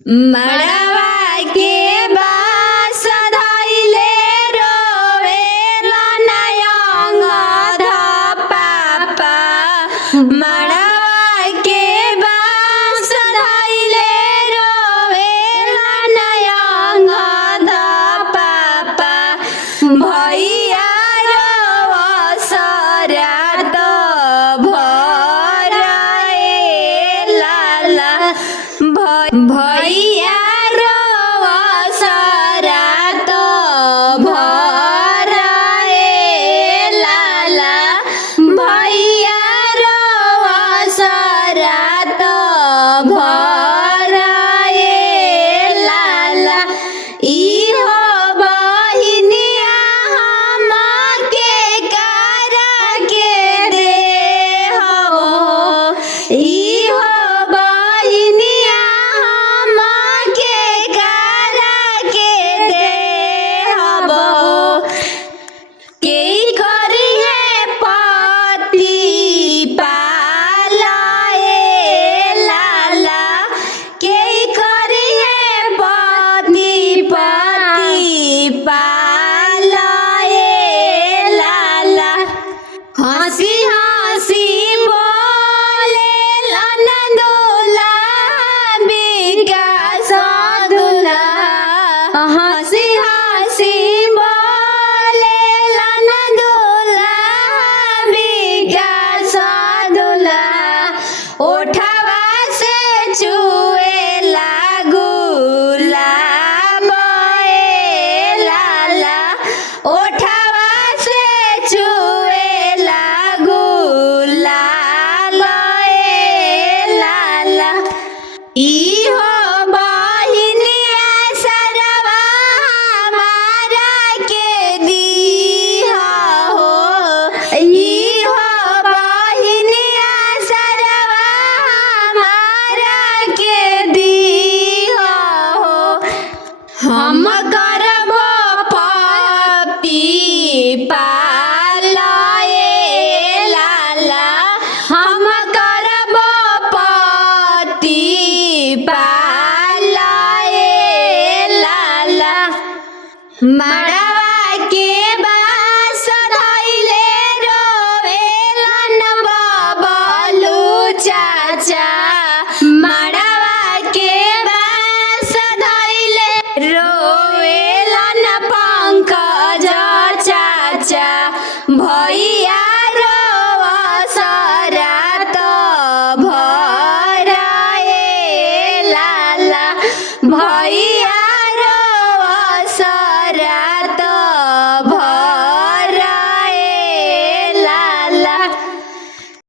मड़वा के बास धइले रोवेला नयंग ध पापा। मड़वा के बास धइले रोवेला नयंग ध पापा। भैया रोवसरा त भराए लाला। भैया रोवसरा त भराए लाला। भैया रोवसरा त भराए लाला। इहो बहिनिया हमके करा के देहो। इहो बहिनिया हमके करा के देहबो। के करिहे पति पालाए लाला। के करिहे पति पालाए लाला। हंसी हंसी बोले नंदुला विकास दुला। हंसी हंसी बोले नंदुला विकास दुला। ओठवा से चुएला गुलाब ए लाला। ओठवा से चुएला गुलाब ए लाला। इहो बहिनिया सरवा हमारा के दीहा हो। इहो बहिनिया सरवा हमारा के दीहा हो। हम करबो पपी पालाए लाला। हम करबो पति पालाए लाला। मड़वा के बास धइले रोवेलन बबलू चाचा। मड़वा के बास धइले रोवेलन पंकज चाचा। भैया रोवसरा त भराए लाला। भैया